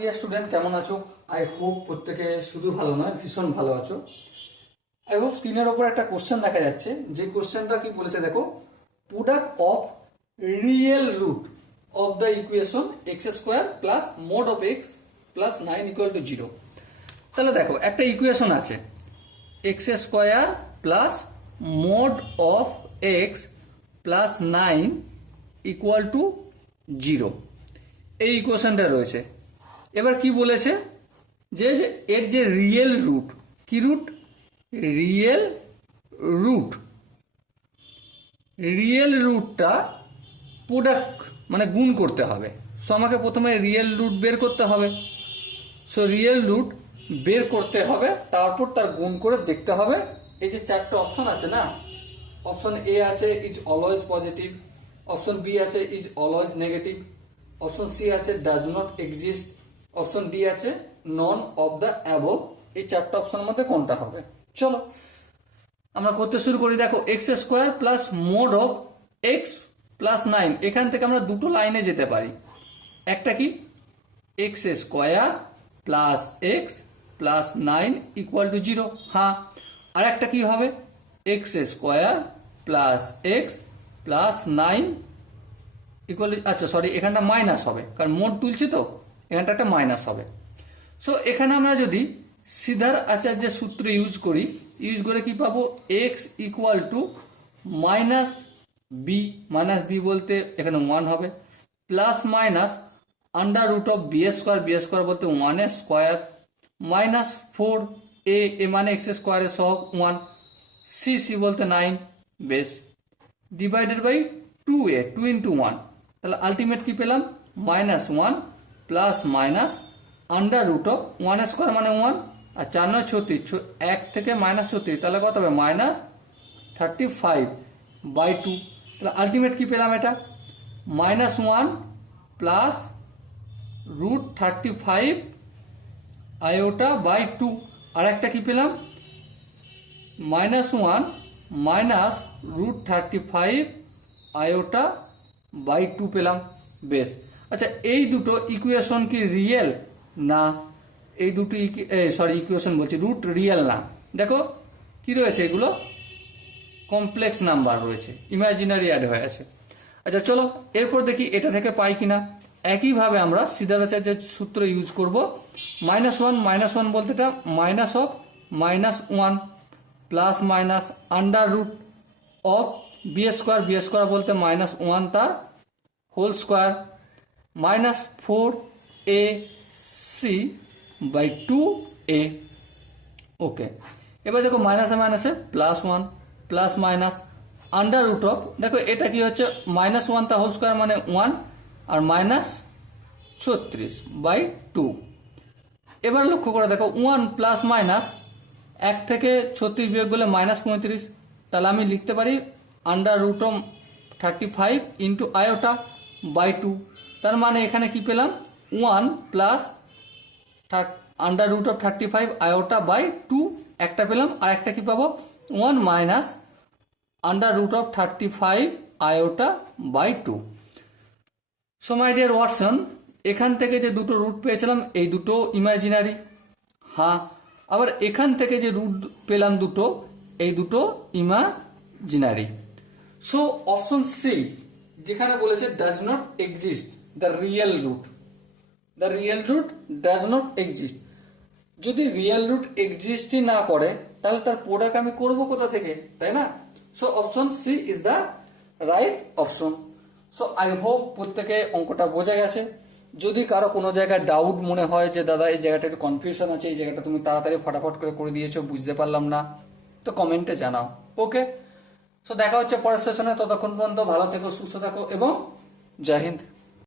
Dear student, কেমন আছো? I hope প্রত্যেকে শুধু ভালো নয়, ভীষণ ভালো আছো। আই হোপ স্ক্রিনের ওপর একটা কোশ্চেন দেখা যাচ্ছে। যে কোশ্চেনটা কি বলেছে দেখো, product of real root of the equation x square plus mod of x plus 9 equal to 0। তাহলে দেখো, একটা ইকুয়েশন আছে x square plus mod of x plus 9 equal to 0, এই ইকুয়েশনটা রয়েছে। এবার কি বলেছে যে এর যে রিয়েল রুট, কি রুট? Real root. রিয়েল রুটটা প্রোডাক্ট মানে গুণ করতে হবে। সো আমাকে প্রথমে রিয়েল রুট বের করতে হবে। সো রিয়েল রুট বের করতে হবে, তারপর তার গুণ করে দেখতে হবে। এই যে চারটে অপশন আছে না, অপশন এ আছে is always positive, option B আছে is always negative, option C আছে does not exist, option D আছে নন অফ দ্য অ্যাবভ। এই চারটা অপশনের মধ্যে কোনটা হবে? চলো আমরা করতে শুরু করি। দেখো, x square plus mod of x plus 9, এখান থেকে আমরা দুটো লাইনে যেতে পারি। একটা কি, x square plus x plus 9 equal to 0। হ্যাঁ, আর একটা কি হবে, x square plus x plus 9 equal, আচ্ছা সরি, এখানটা মাইনাস হবে কারণ মোড তুলছি তো, এখানটা একটা মাইনাস হবে। সো এখানে আমরা যদি সিদ্ধার আচার্যের সূত্র ইউজ করে কি পাবো, x equal to minus b বলতে এখানে 1 হবে, plus minus under root of b square বলতে 1 এর স্কোয়ার, মাইনাস 4 এ মানে এক্স স্কোয়ারের সহগ 1, সি বলতে 9 base, divided by 2a 2 into 1। তাহলে আলটিমেট কি পেলাম, minus 1 plus minus under root of 1 square মানে 1, আর 4 9 36, 1 থেকে মাইনাস 36, তাহলে কত হবে, মাইনাস 35 বাই 2। তাহলে আলটিমেট কি পেলাম, এটা minus 1 plus root 35 iota by 2। আর একটা কি পেলাম, minus 1 minus root 35 iota by 2 পেলাম। বেশ, আচ্ছা এই দুটো ইকুয়েশন কি রিয়েল? না, এই দুটো ইকুয়েশন বলছি রুট রিয়েল না। দেখো কি রয়েছে, এগুলো কমপ্লেক্স নাম্বার রয়েছে, ইমাজিনারি অ্যাড হয়ে আছে। আচ্ছা চলো এরপর দেখি এটা থেকে পাই কিনা। একইভাবে আমরা সিদ্ধারাচার্যের সূত্র ইউজ করব। -1 বলতে এটা minus of -1 plus minus under root of b square বলতে -1 তার whole square, minus 4ac by 2a। Okay, এবার দেখো মাইনাসে মাইনাসে +1 plus minus under root of, দেখো এটা কি হচ্ছে, -1 তার হোল স্কোয়ার মানে 1 আর মাইনাস 36 বাই 2। এবার লক্ষ্য করে দেখো 1 প্লাস মাইনাস 1 থেকে 36 বিয়োগ করলে -35, তাহলে আমি লিখতে পারি under root of 35 into iota by 2। তার মানে এখানে কি পেলাম, 1 plus under root of 35 iota by 2 একটা পেলাম, আর একটা কি পাবো, 1 minus under root of 35 iota by 2। So my dear Watson, এখান থেকে যে দুটো রুট পেয়েছিলাম এই দুটো ইমাজিনারি। হ্যাঁ, আবার এখান থেকে যে রুট পেলাম দুটো, এই দুটো ইমাজিনারি। সো অপশন সি যেখানে বলেছে does not exist the real root, the real root does not exist. যদি রিয়েল রুট এক্সিস্টই না করে তাহলে তার প্রোডাক্ট আমি করবো কোথা থেকে, তাই না? So option C is the right option. So I hope প্রত্যেকে অঙ্কটা বোঝা গেছে। যদি কারো কোনো জায়গায় ডাউট মনে হয় যে দাদা এই জায়গাটা একটু কনফিউশন আছে, এই জায়গাটা তুমি তাড়াতাড়ি ফটাফট করে দিয়েছো, বুঝতে পারলাম না, তো কমেন্টে জানাও। ওকে, সো দেখা হচ্ছে পরের সেশনে। ততক্ষণ পর্যন্ত ভালো থেকো, সুস্থ থাকো এবং জয় হিন্দ।